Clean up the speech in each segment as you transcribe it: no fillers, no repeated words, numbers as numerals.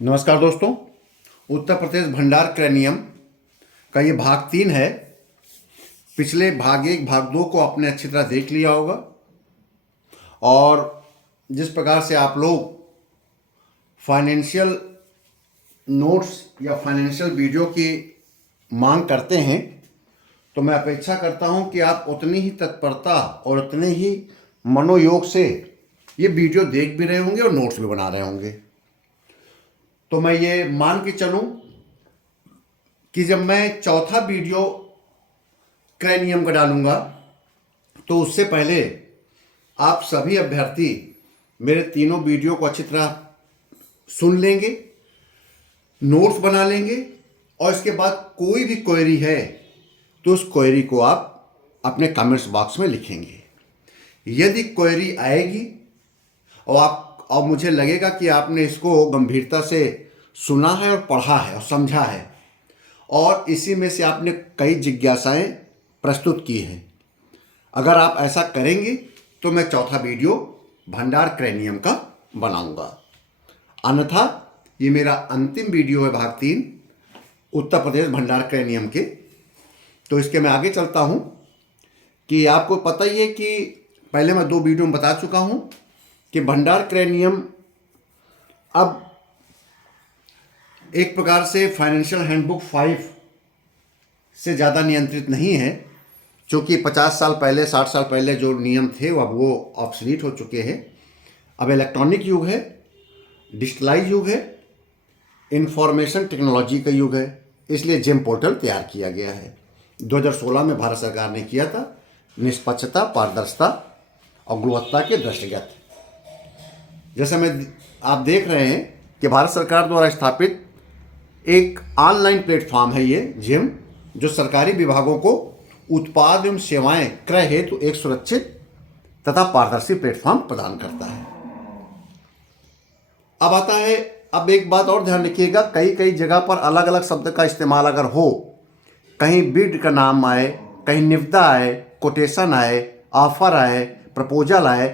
नमस्कार दोस्तों। उत्तर प्रदेश भंडार क्रैनियम का ये भाग 3 है। पिछले भाग 1 भाग 2 को आपने अच्छी तरह देख लिया होगा और जिस प्रकार से आप लोग फाइनेंशियल नोट्स या फाइनेंशियल वीडियो की मांग करते हैं, तो मैं अपेक्षा करता हूं कि आप उतनी ही तत्परता और उतने ही मनोयोग से ये वीडियो देख भी रहे होंगे और नोट्स भी बना रहे होंगे। तो मैं ये मान के चलूं कि जब मैं चौथा वीडियो क्रैनियम का डालूंगा तो उससे पहले आप सभी अभ्यर्थी मेरे तीनों वीडियो को अच्छी तरह सुन लेंगे, नोट्स बना लेंगे और इसके बाद कोई भी क्वेरी है तो उस क्वेरी को आप अपने कमेंट्स बॉक्स में लिखेंगे। यदि क्वेरी आएगी और मुझे लगेगा कि आपने इसको गंभीरता से सुना है और पढ़ा है और समझा है और इसी में से आपने कई जिज्ञासाएं प्रस्तुत की हैं, अगर आप ऐसा करेंगे तो मैं चौथा वीडियो भंडार क्रैनियम का बनाऊंगा। अन्यथा ये मेरा अंतिम वीडियो है भाग 3 उत्तर प्रदेश भंडार क्रैनियम के। तो इसके मैं आगे चलता हूं कि आपको पता ही है कि पहले मैं 2 वीडियो में बता चुका हूं कि भंडार क्रैनियम अब एक प्रकार से फाइनेंशियल हैंडबुक 5 से ज़्यादा नियंत्रित नहीं है, क्योंकि 50 साल पहले 60 साल पहले जो नियम थे अब वो ऑब्सलीट हो चुके हैं। अब इलेक्ट्रॉनिक युग है, डिजिटलाइज युग है, इंफॉर्मेशन टेक्नोलॉजी का युग है, इसलिए जिम पोर्टल तैयार किया गया है। 2016 में भारत सरकार ने किया था, निष्पक्षता, पारदर्शिता और गुणवत्ता के दृष्टिगत। जैसे आप देख रहे हैं कि भारत सरकार द्वारा स्थापित एक ऑनलाइन प्लेटफॉर्म है ये जिम, जो सरकारी विभागों को उत्पाद एवं सेवाएं क्रय हेतु एक सुरक्षित तथा पारदर्शी प्लेटफॉर्म प्रदान करता है। अब आता है, अब एक बात और ध्यान रखिएगा, कई जगह पर अलग अलग शब्द का इस्तेमाल अगर हो, कहीं बिड का नाम आए, कहीं निविदा आए, कोटेशन आए, ऑफर आए, प्रपोजल आए,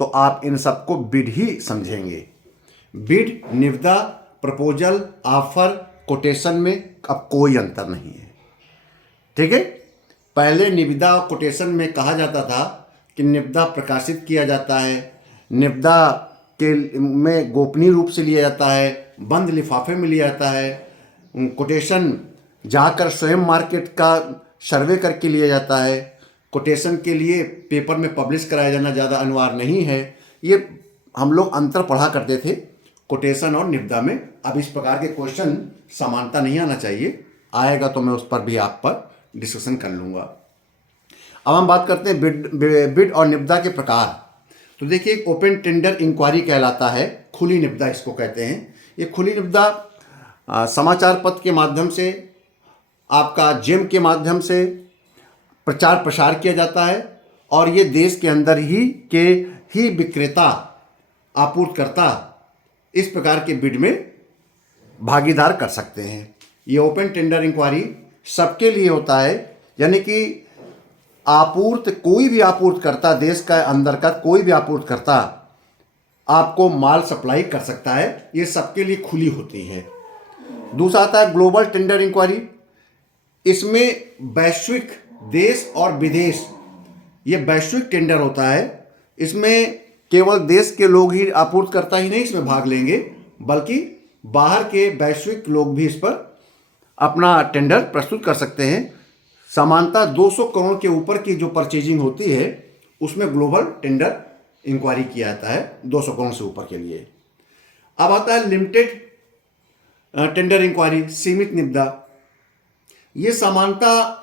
तो आप इन सबको बिड ही समझेंगे। बिड, निविदा, प्रपोजल, ऑफर, कोटेशन में अब कोई अंतर नहीं है, ठीक है। पहले निविदा और कोटेशन में कहा जाता था कि निविदा प्रकाशित किया जाता है, निविदा के में गोपनीय रूप से लिया जाता है, बंद लिफाफे में लिया जाता है, कोटेशन जाकर स्वयं मार्केट का सर्वे करके लिया जाता है, कोटेशन के लिए पेपर में पब्लिश कराया जाना ज़्यादा अनिवार्य नहीं है। ये हम लोग अंतर पढ़ा करते थे कोटेशन और निविदा में। अब इस प्रकार के क्वेश्चन समानता नहीं आना चाहिए, आएगा तो मैं उस पर भी आप पर डिस्कशन कर लूँगा। अब हम बात करते हैं बिड और निविदा के प्रकार। तो देखिए, एक ओपन टेंडर इंक्वायरी कहलाता है, खुली निविदा इसको कहते हैं। ये खुली निविदा समाचार पत्र के माध्यम से, आपका जेम के माध्यम से प्रचार प्रसार किया जाता है और ये देश के अंदर ही विक्रेता, आपूर्तिकर्ता इस प्रकार के बिड में भागीदार कर सकते हैं। ये ओपन टेंडर इंक्वायरी सबके लिए होता है, यानी कि कोई भी आपूर्तिकर्ता, देश का अंदर का कोई भी आपूर्तिकर्ता आपको माल सप्लाई कर सकता है, ये सबके लिए खुली होती है। दूसरा आता है ग्लोबल टेंडर इंक्वायरी। इसमें वैश्विक, देश और विदेश, ये वैश्विक टेंडर होता है। इसमें केवल देश के लोग ही, आपूर्तिकर्ता ही नहीं इसमें भाग लेंगे, बल्कि बाहर के वैश्विक लोग भी इस पर अपना टेंडर प्रस्तुत कर सकते हैं। सामान्यतः 200 करोड़ के ऊपर की जो परचेजिंग होती है उसमें ग्लोबल टेंडर इंक्वायरी किया जाता है, 200 करोड़ से ऊपर के लिए। अब आता है लिमिटेड टेंडर इंक्वायरी, सीमित निविदा। ये सामान्यतः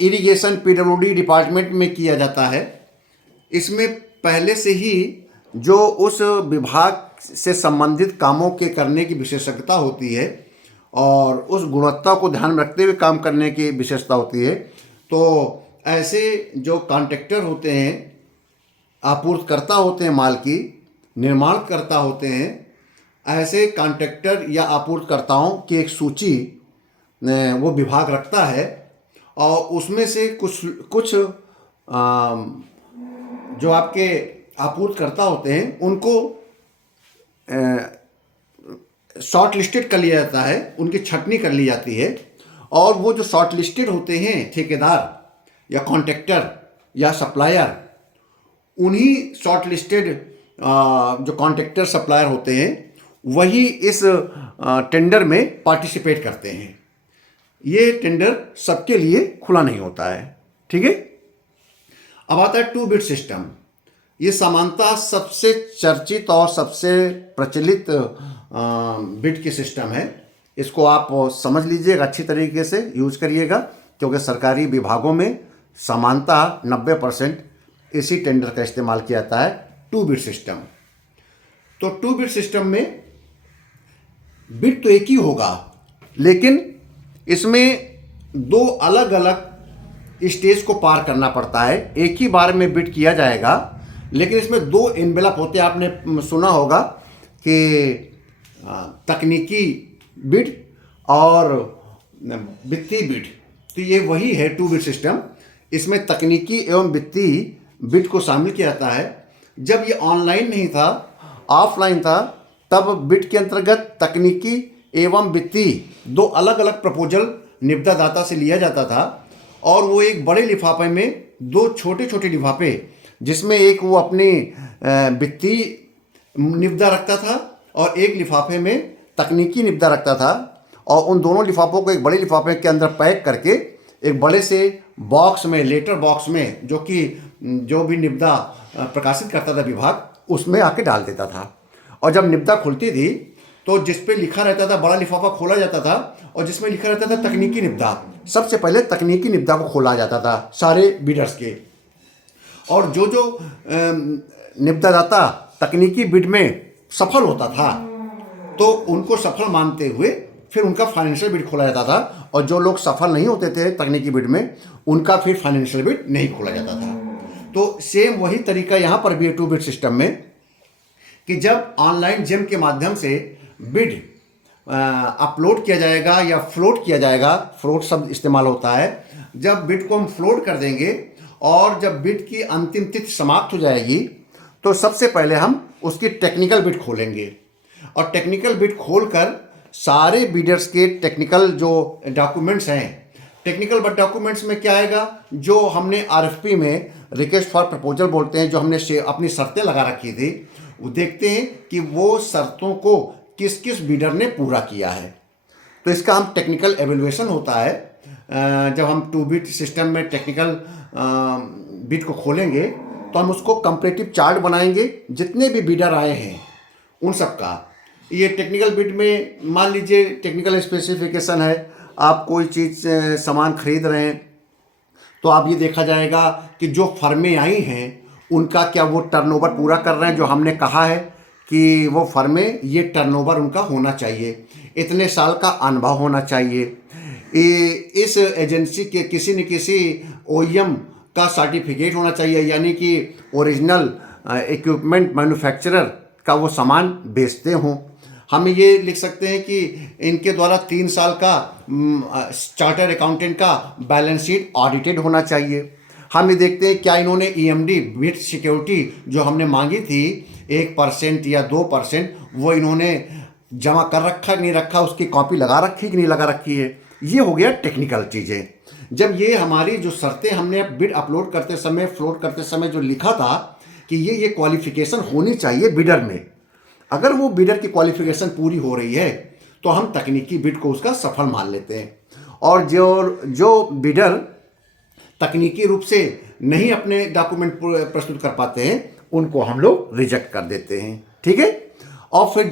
इरिगेशन, पीडब्ल्यूडी डिपार्टमेंट में किया जाता है। इसमें पहले से ही जो उस विभाग से संबंधित कामों के करने की विशेषज्ञता होती है और उस गुणवत्ता को ध्यान में रखते हुए काम करने की विशेषता होती है, तो ऐसे जो कॉन्ट्रैक्टर होते हैं, आपूर्तिकर्ता होते हैं माल की, निर्माणकर्ता होते हैं, ऐसे कॉन्ट्रैक्टर या आपूर्तिकर्ताओं की एक सूची वो विभाग रखता है और उसमें से कुछ जो आपके आपूर्तिकर्ता होते हैं उनको शॉर्ट लिस्टेड कर लिया जाता है, उनकी छटनी कर ली जाती है। और वो जो शॉर्ट लिस्टेड होते हैं ठेकेदार या कॉन्ट्रैक्टर या सप्लायर, उन्हीं शॉर्ट लिस्टेड जो कॉन्ट्रैक्टर सप्लायर होते हैं वही इस टेंडर में पार्टिसिपेट करते हैं। ये टेंडर सबके लिए खुला नहीं होता है। ठीक है। अब आता है 2 बिड सिस्टम। ये सामान्यतः सबसे चर्चित और सबसे प्रचलित बिड की सिस्टम है। इसको आप समझ लीजिएगा, अच्छी तरीके से यूज करिएगा, क्योंकि सरकारी विभागों में सामान्यतः 90% इसी टेंडर का इस्तेमाल किया जाता है, 2 बिड सिस्टम। तो 2 बिड सिस्टम में बिड तो एक ही होगा, लेकिन इसमें 2 अलग अलग स्टेज को पार करना पड़ता है। एक ही बार में बिड किया जाएगा, लेकिन इसमें 2 एनवेलप होते हैं। आपने सुना होगा कि तकनीकी बिड और वित्तीय बिड, तो ये वही है 2 बिड सिस्टम। इसमें तकनीकी एवं वित्तीय बिड को शामिल किया जाता है। जब ये ऑनलाइन नहीं था, ऑफलाइन था, तब बिड के अंतर्गत तकनीकी एवं वित्तीय 2 अलग अलग प्रपोजल निविदा दाता से लिया जाता था, और वो एक बड़े लिफाफे में 2 छोटे छोटे लिफाफे, जिसमें एक वो अपनी वित्तीय निविदा रखता था और एक लिफाफे में तकनीकी निविदा रखता था, और उन दोनों लिफाफों को एक बड़े लिफाफे के अंदर पैक करके एक बड़े से बॉक्स में, लेटर बॉक्स में, जो कि जो भी निविदा प्रकाशित करता था विभाग, उसमें आके डाल देता था। और जब निविदा खुलती थी तो जिस पे लिखा रहता था, बड़ा लिफाफा खोला जाता था, और जिसमें लिखा रहता था तकनीकी निविदा, सबसे पहले तकनीकी निविदा को खोला जाता था सारे बिडर्स के। और जो जो निविदादाता तकनीकी बिड में सफल होता था, तो उनको सफल मानते हुए फिर उनका फाइनेंशियल बिड खोला जाता था, और जो लोग सफल नहीं होते थे तकनीकी बिड में, उनका फिर फाइनेंशियल बिड नहीं खोला जाता था। तो सेम वही तरीका यहाँ पर भी है 2 बिड सिस्टम में, कि जब ऑनलाइन जेम के माध्यम से बिड अपलोड किया जाएगा या फ्लोट किया जाएगा, फ्लोट शब्द इस्तेमाल होता है, जब बिड को हम फ्लोट कर देंगे और जब बिड की अंतिम तिथि समाप्त हो जाएगी, तो सबसे पहले हम उसकी टेक्निकल बिड खोलेंगे। और टेक्निकल बिड खोलकर सारे बिडर्स के टेक्निकल जो डॉक्यूमेंट्स हैं, टेक्निकल डॉक्यूमेंट्स में क्या आएगा, जो हमने आरएफपी में रिक्वेस्ट फॉर प्रपोजल बोलते हैं, जो हमने अपनी शर्तें लगा रखी थी, वो देखते हैं कि वो शर्तों को किस किस बिडर ने पूरा किया है। तो इसका हम टेक्निकल एवेल्युएशन होता है। जब हम 2 बिड सिस्टम में टेक्निकल बिड को खोलेंगे, तो हम उसको कंपैरेटिव चार्ट बनाएंगे, जितने भी बिडर आए हैं उन सब का। ये टेक्निकल बिड में मान लीजिए टेक्निकल स्पेसिफिकेशन है, आप कोई चीज़ सामान खरीद रहे हैं, तो आप ये देखा जाएगा कि जो फर्में आई हैं उनका क्या वो टर्नओवर पूरा कर रहे हैं, जो हमने कहा है कि वो फर्में ये टर्नओवर उनका होना चाहिए, इतने साल का अनुभव होना चाहिए, इस एजेंसी के किसी न किसी OEM का सर्टिफिकेट होना चाहिए, यानी कि ओरिजिनल इक्विपमेंट मैन्युफैक्चरर का वो सामान बेचते हों। हम ये लिख सकते हैं कि इनके द्वारा 3 साल का चार्टर अकाउंटेंट का बैलेंस शीट ऑडिटेड होना चाहिए। हम ये देखते हैं क्या इन्होंने EMD बिड सिक्योरिटी जो हमने मांगी थी 1% या 2%, वो इन्होंने जमा कर रखा कि नहीं रखा, उसकी कॉपी लगा रखी कि नहीं लगा रखी है। ये हो गया टेक्निकल चीज़ें। जब ये हमारी जो शर्तें हमने बिड अपलोड करते समय, फ्लोट करते समय जो लिखा था कि ये क्वालिफिकेशन होनी चाहिए बिडर में, अगर वो बिडर की क्वालिफिकेशन पूरी हो रही है तो हम तकनीकी बिड को उसका सफल मान लेते हैं। और जो बिडर तकनीकी रूप से नहीं अपने डॉक्यूमेंट प्रस्तुत कर पाते हैं, उनको हम लोग रिजेक्ट कर देते हैं। ठीक है। और फिर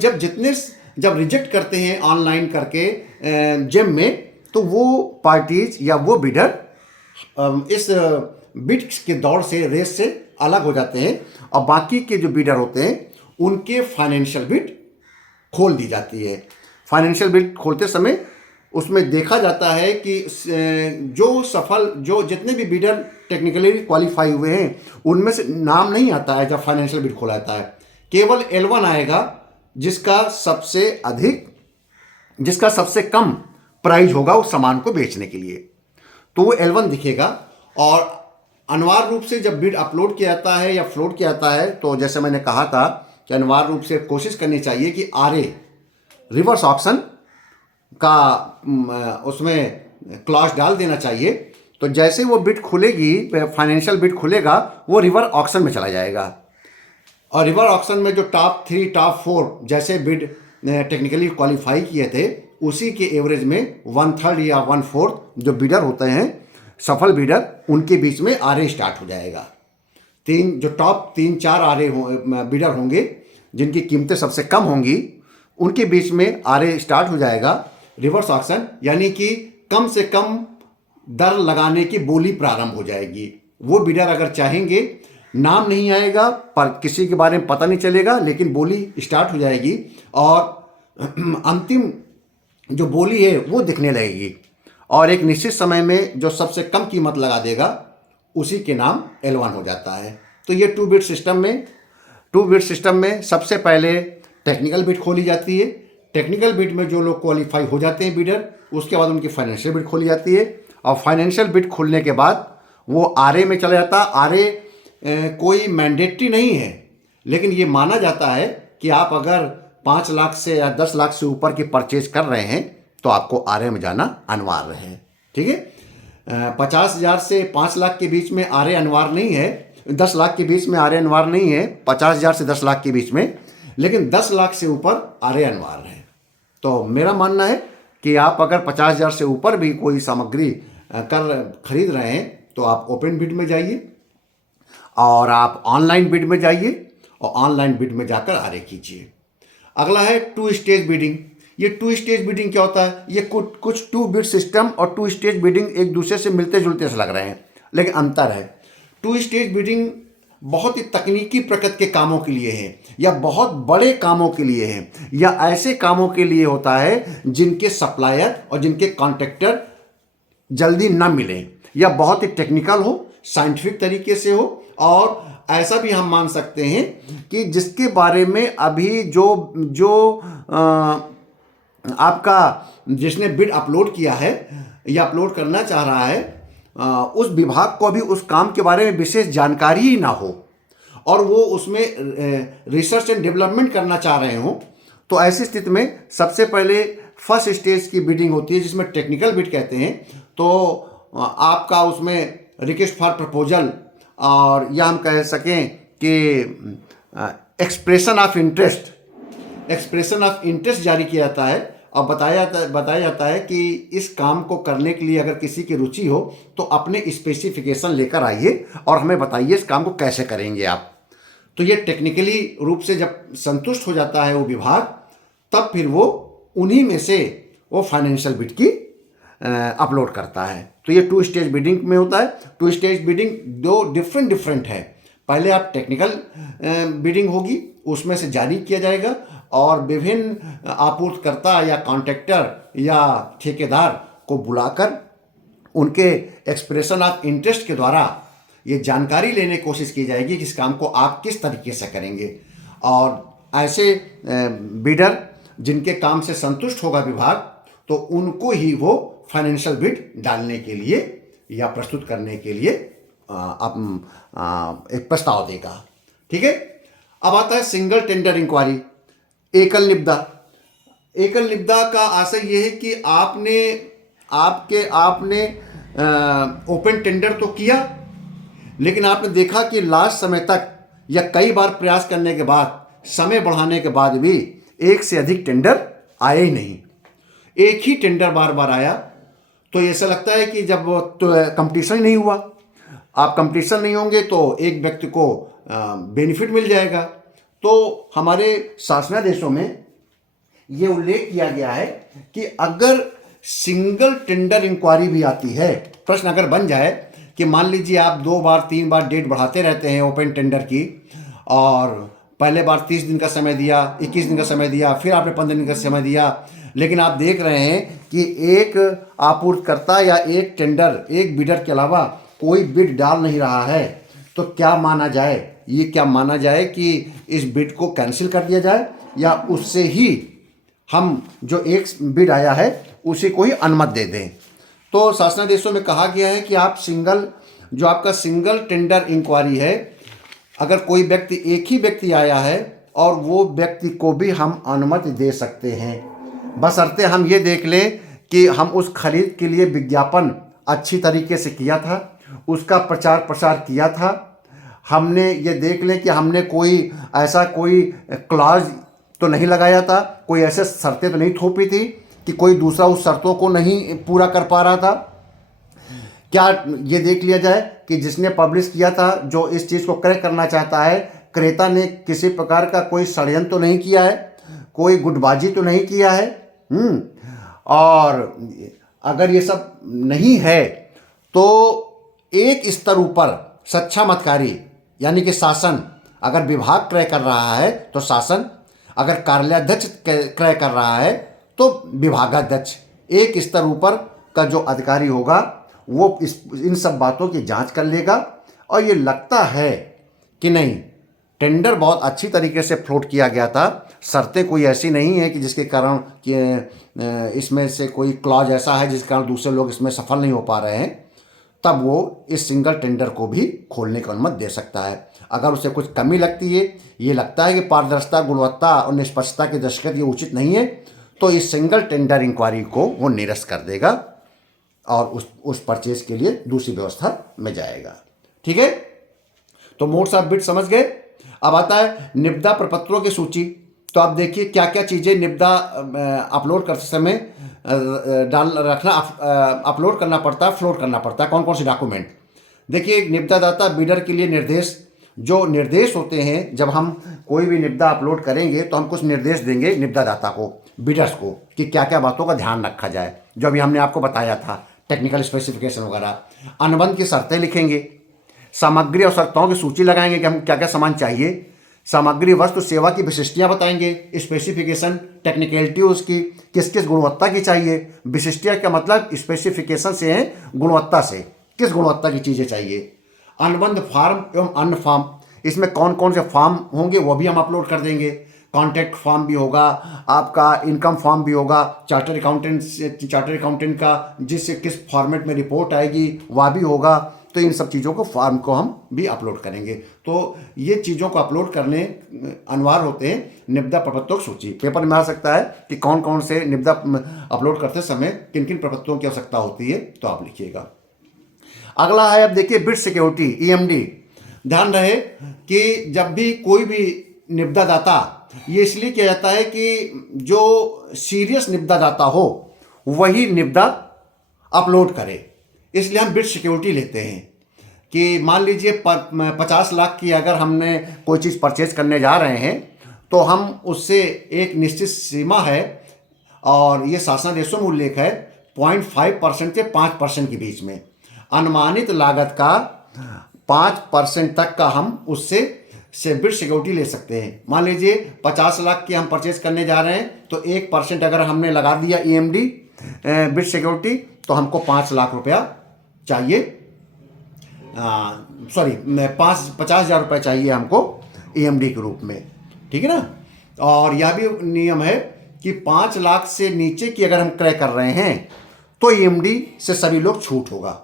जब रिजेक्ट करते हैं ऑनलाइन करके जेम में, तो वो पार्टीज या वो बिडर इस बिड के दौड़ से, रेस से अलग हो जाते हैं, और बाकी के जो बिडर होते हैं उनके फाइनेंशियल बिड खोल दी जाती है। फाइनेंशियल बिड खोलते समय उसमें देखा जाता है कि जो जितने भी बिडर टेक्निकली क्वालिफाई हुए हैं, उनमें से नाम नहीं आता है जब फाइनेंशियल बिड खोला जाता है। केवल L1 आएगा, जिसका सबसे कम प्राइस होगा उस सामान को बेचने के लिए, तो वो L1 दिखेगा। और अनिवार्य रूप से जब बिड अपलोड किया जाता है या फ्लोट किया जाता है, तो जैसे मैंने कहा था कि अनिवार्य रूप से कोशिश करनी चाहिए कि आरए रिवर्स ऑक्शन का उसमें क्लॉज डाल देना चाहिए। तो जैसे वो बिड खुलेगी, फाइनेंशियल बिड खुलेगा, वो रिवर ऑक्शन में चला जाएगा। और रिवर ऑक्शन में जो टॉप 3 टॉप 4 जैसे बिड टेक्निकली क्वालिफाई किए थे, उसी के एवरेज में 1/3 या 1/4 जो बिडर होते हैं, सफल बिडर, उनके बीच में आरए स्टार्ट हो जाएगा। जो टॉप 3-4 आरए बिडर होंगे जिनकी कीमतें सबसे कम होंगी, उनके बीच में आरए स्टार्ट हो जाएगा रिवर्स ऑक्शन, यानी कि कम से कम दर लगाने की बोली प्रारंभ हो जाएगी। वो बिडर अगर चाहेंगे, नाम नहीं आएगा, पर किसी के बारे में पता नहीं चलेगा, लेकिन बोली स्टार्ट हो जाएगी और अंतिम जो बोली है वो दिखने लगेगी और एक निश्चित समय में जो सबसे कम कीमत लगा देगा उसी के नाम L1 हो जाता है। तो ये 2 बिड सिस्टम में सबसे पहले टेक्निकल बिड खोली जाती है। टेक्निकल बिड में जो लोग क्वालिफाई हो जाते हैं बिडर, उसके बाद उनकी फाइनेंशियल बिड खोली जाती है और फाइनेंशियल बिड खुलने के बाद वो आरए में चला जाता है। आरए कोई मैंडेटरी नहीं है, लेकिन ये माना जाता है कि आप अगर 5 लाख से या 10 लाख से ऊपर की परचेज कर रहे हैं तो आपको आरए में जाना अनिवार्य है। ठीक है, 50,000 से 5 लाख के बीच में आरए अनिवार्य नहीं है, 10 लाख के बीच में आरए अनिवार्य नहीं है, 50,000 से 10 लाख के बीच में, लेकिन 10 लाख से ऊपर आरए अनिवार्य है। तो मेरा मानना है कि आप अगर 50,000 से ऊपर भी कोई सामग्री खरीद रहे हैं तो आप ओपन बिड में जाइए और आप ऑनलाइन बिड में जाइए और ऑनलाइन बिड में जाकर आरए कीजिए। अगला है 2 स्टेज बिडिंग। ये 2 स्टेज बिडिंग क्या होता है? ये कुछ 2 बिड सिस्टम और 2 स्टेज बिडिंग एक दूसरे से मिलते जुलते से लग रहे हैं, लेकिन अंतर है। 2 स्टेज बिडिंग बहुत ही तकनीकी प्रकृति के कामों के लिए है, या बहुत बड़े कामों के लिए है, या ऐसे कामों के लिए होता है जिनके सप्लायर और जिनके कॉन्ट्रैक्टर जल्दी न मिले, या बहुत ही टेक्निकल हो, साइंटिफिक तरीके से हो, और ऐसा भी हम मान सकते हैं कि जिसके बारे में अभी जो आपका जिसने बिड अपलोड किया है या अपलोड करना चाह रहा है, उस विभाग को अभी उस काम के बारे में विशेष जानकारी ही ना हो और वो उसमें रिसर्च एंड डेवलपमेंट करना चाह रहे हो, तो ऐसी स्थिति में सबसे पहले फर्स्ट स्टेज की बिडिंग होती है जिसमें टेक्निकल बिड कहते हैं। तो आपका उसमें रिक्वेस्ट फॉर प्रपोजल, और या हम कह सकें कि एक्सप्रेशन ऑफ इंटरेस्ट जारी किया जाता है और बताया जाता है कि इस काम को करने के लिए अगर किसी की रुचि हो तो अपने स्पेसिफिकेशन लेकर आइए और हमें बताइए इस काम को कैसे करेंगे आप। तो ये टेक्निकली रूप से जब संतुष्ट हो जाता है वो विभाग, तब फिर वो उन्हीं में से वो फाइनेंशियल बिड की अपलोड करता है। तो ये 2 स्टेज बिडिंग में होता है। 2 स्टेज बिडिंग 2 डिफरेंट है। पहले आप टेक्निकल बिडिंग होगी, उसमें से जारी किया जाएगा और विभिन्न आपूर्तिकर्ता या कॉन्ट्रैक्टर या ठेकेदार को बुलाकर उनके एक्सप्रेशन ऑफ इंटरेस्ट के द्वारा ये जानकारी लेने की कोशिश की जाएगी कि इस काम को आप किस तरीके से करेंगे। और ऐसे बिडर जिनके काम से संतुष्ट होगा विभाग, तो उनको ही वो फाइनेंशियल बिड डालने के लिए या प्रस्तुत करने के लिए एक प्रस्ताव देगा। ठीक है, अब आता है सिंगल टेंडर इंक्वायरी, एकल निविदा का आशय यह है कि आपने ओपन टेंडर तो किया, लेकिन आपने देखा कि लास्ट समय तक या कई बार प्रयास करने के बाद, समय बढ़ाने के बाद भी एक से अधिक टेंडर आए ही नहीं, एक ही टेंडर बार बार आया। तो ऐसा लगता है कि जब तो कंपटीशन ही नहीं हुआ, आप कंपटीशन नहीं होंगे तो एक व्यक्ति को बेनिफिट मिल जाएगा। तो हमारे शासना देशों में ये उल्लेख किया गया है कि अगर सिंगल टेंडर इंक्वायरी भी आती है, प्रश्न अगर बन जाए कि मान लीजिए आप 2 बार 3 बार डेट बढ़ाते रहते हैं ओपन टेंडर की, और पहले बार 30 दिन का समय दिया, 21 दिन का समय दिया, फिर आपने 15 दिन का समय दिया, लेकिन आप देख रहे हैं कि एक आपूर्तिकर्ता या एक टेंडर, एक बिडर के अलावा कोई बिड डाल नहीं रहा है, तो क्या माना जाए कि इस बिड को कैंसिल कर दिया जाए, या उससे ही हम जो एक बिड आया है उसी को ही अनुमति दे दें। तो शासनादेशों में कहा गया है कि आप आपका सिंगल टेंडर इंक्वायरी है, अगर कोई व्यक्ति, एक ही व्यक्ति आया है और वो व्यक्ति को भी हम अनुमति दे सकते हैं, बशर्ते हम ये देख लें कि हम उस खरीद के लिए विज्ञापन अच्छी तरीके से किया था, उसका प्रचार प्रसार किया था, हमने ये देख लें कि हमने कोई ऐसा कोई क्लॉज तो नहीं लगाया था, कोई ऐसे शर्तें तो नहीं थोपी थी कि कोई दूसरा उस शर्तों को नहीं पूरा कर पा रहा था। क्या ये देख लिया जाए कि जिसने पब्लिश किया था, जो इस चीज़ को क्रय करना चाहता है, क्रेता ने किसी प्रकार का कोई षड्यंत्र तो नहीं किया है, कोई गुटबाजी तो नहीं किया है। और अगर ये सब नहीं है तो एक स्तर ऊपर सक्षमाधिकारी यानी कि शासन, अगर विभाग क्रय कर रहा है तो शासन, अगर कार्याध्यक्ष क्रय कर रहा है तो विभागाध्यक्ष, एक स्तर ऊपर का जो अधिकारी होगा वो इन सब बातों की जांच कर लेगा। और ये लगता है कि नहीं, टेंडर बहुत अच्छी तरीके से फ्लोट किया गया था, शर्तें कोई ऐसी नहीं है कि जिसके कारण कि इसमें से कोई क्लॉज ऐसा है जिसके कारण दूसरे लोग इसमें सफल नहीं हो पा रहे हैं, तब वो इस सिंगल टेंडर को भी खोलने की अनुमति दे सकता है। अगर उसे कुछ कमी लगती है, ये लगता है कि पारदर्शिता, गुणवत्ता और निष्पक्षता के दृष्टिगत ये उचित नहीं है, तो इस सिंगल टेंडर इंक्वायरी को वो निरस्त कर देगा और उस परचेज के लिए दूसरी व्यवस्था में जाएगा। ठीक है, तो मोड्स ऑफ बिड समझ गए। अब आता है निविदा प्रपत्रों की सूची। तो आप देखिए क्या क्या चीज़ें निविदा अपलोड करते समय अपलोड करना पड़ता है, फ्लोट करना पड़ता है, कौन कौन से डॉक्यूमेंट। देखिए, निविदादाता बिडर के लिए निर्देश, जो निर्देश होते हैं, जब हम कोई भी निविदा अपलोड करेंगे तो हम कुछ निर्देश देंगे निविदादाता को, बिडर्स को, कि क्या क्या बातों का ध्यान रखा जाए, जो अभी हमने आपको बताया था, टेक्निकल स्पेसिफिकेशन वगैरह। अनुबंध की शर्तें लिखेंगे, सामग्री और शर्तों की सूची लगाएंगे कि हम क्या क्या सामान चाहिए, सामग्री वस्तु सेवा की विशिष्टियाँ बताएंगे, स्पेसिफिकेशन, टेक्निकलिटी उसकी किस किस गुणवत्ता की चाहिए। विशिष्टियाँ का मतलब स्पेसिफिकेशन से है, गुणवत्ता से किस गुणवत्ता की चीज़ें चाहिए। अनुबंध फॉर्म एवं अन्य फॉर्म, इसमें कौन कौन से फॉर्म होंगे वो भी हम अपलोड कर देंगे। कॉन्टैक्ट फॉर्म भी होगा, आपका इनकम फॉर्म भी होगा, चार्टर अकाउंटेंट का जिससे किस फॉर्मेट में रिपोर्ट आएगी वह भी होगा। तो इन सब चीज़ों को फॉर्म को हम भी अपलोड करेंगे। तो ये चीज़ों को अपलोड करने अनिवार्य होते हैं निविदा प्रपत्रों की सूची। पेपर में आ सकता है कि कौन कौन से निविदा अपलोड करते समय किन किन प्रपत्रों की आवश्यकता होती है, तो आप लिखिएगा। अगला है, अब देखिए बिड सिक्योरिटी, EMD। ध्यान रहे कि जब भी कोई भी निविदादाता, ये इसलिए किया जाता है कि जो सीरियस निविदादाता हो वही निविदा अपलोड करे, इसलिए हम बिड सिक्योरिटी लेते हैं। कि मान लीजिए 50 लाख की अगर हमने कोई चीज़ परचेज करने जा रहे हैं तो हम उससे एक निश्चित सीमा है, और ये शासनादेशों में उल्लेख है 0.5% से 5% के बीच में, अनुमानित लागत का 5% तक का हम उससे बिड सिक्योरिटी ले सकते हैं। मान लीजिए 50 लाख की हम परचेज करने जा रहे हैं, तो 1% अगर हमने लगा दिया EMD बिड सिक्योरिटी, तो हमको 5 लाख रुपया चाहिए, 50,000 रुपये चाहिए हमको EMD के रूप में। ठीक है ना। और यह भी नियम है कि 5 लाख से नीचे की अगर हम क्रय कर रहे हैं तो EMD से सभी लोग छूट होगा।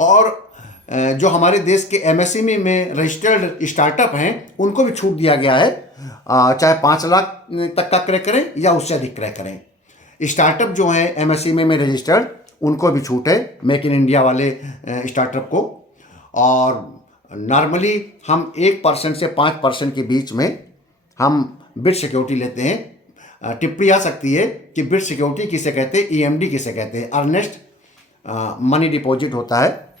और जो हमारे देश के MSME में रजिस्टर्ड स्टार्टअप हैं उनको भी छूट दिया गया है, चाहे 5 लाख तक का क्रय करें या उससे अधिक क्रय करें। स्टार्टअप जो हैं MSME में रजिस्टर्ड, उनको भी छूट है, मेक इन इंडिया वाले स्टार्टअप को। और नॉर्मली हम 1% से 5% के बीच में हम बिड सिक्योरिटी लेते हैं। टिप्पणी आ सकती है कि बिड सिक्योरिटी किसे कहते हैं, EMD किसे कहते हैं। अर्नेस्ट मनी डिपॉजिट होता है।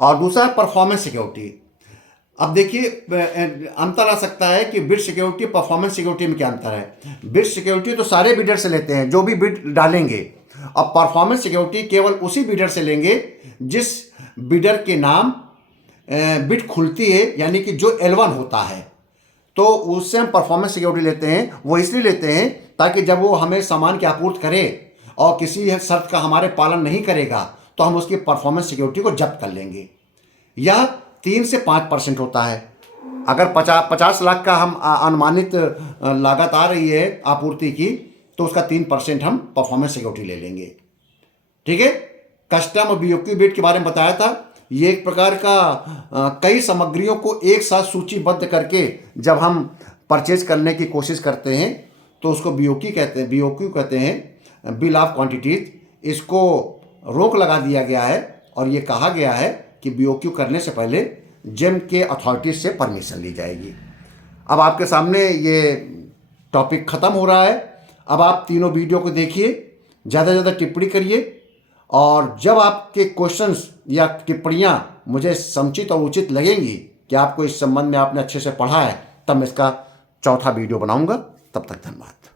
और दूसरा है परफॉर्मेंस सिक्योरिटी। अब देखिए अंतर आ सकता है कि बिड सिक्योरिटी परफॉर्मेंस सिक्योरिटी में क्या अंतर है। बिड सिक्योरिटी तो सारे बिडर से लेते हैं जो भी बिड डालेंगे, और परफॉर्मेंस सिक्योरिटी केवल उसी बिडर से लेंगे जिस बिडर के नाम बिड खुलती है, यानी कि जो L1 होता है, तो उससे हम परफॉर्मेंस सिक्योरिटी लेते हैं। वो इसलिए लेते हैं ताकि जब वो हमें सामान की आपूर्ति करे और किसी शर्त का हमारे पालन नहीं करेगा तो हम उसकी परफॉर्मेंस सिक्योरिटी को जब्त कर लेंगे। यह 3 से 5% होता है। अगर 50 लाख का हम अनुमानित लागत आ रही है आपूर्ति की, तो उसका 3% हम परफॉर्मेंस सिक्योरिटी ले लेंगे। ठीक है। कस्टम और BOQ बिड के बारे में बताया था। ये एक प्रकार का कई सामग्रियों को एक साथ सूचीबद्ध करके जब हम परचेज करने की कोशिश करते हैं तो उसको बीओक्यू कहते हैं, बीओक्यू कहते हैं, बिल ऑफ क्वांटिटीज। इसको रोक लगा दिया गया है और ये कहा गया है कि बीओक्यू करने से पहले जेम के अथॉरिटीज से परमिशन ली जाएगी। अब आपके सामने ये टॉपिक ख़त्म हो रहा है। अब आप तीनों वीडियो को देखिए, ज़्यादा से ज़्यादा टिप्पणी करिए, और जब आपके क्वेश्चंस या टिप्पणियाँ मुझे समुचित और उचित लगेंगी कि आपको इस संबंध में आपने अच्छे से पढ़ा है, तब मैं इसका चौथा वीडियो बनाऊंगा। तब तक धन्यवाद।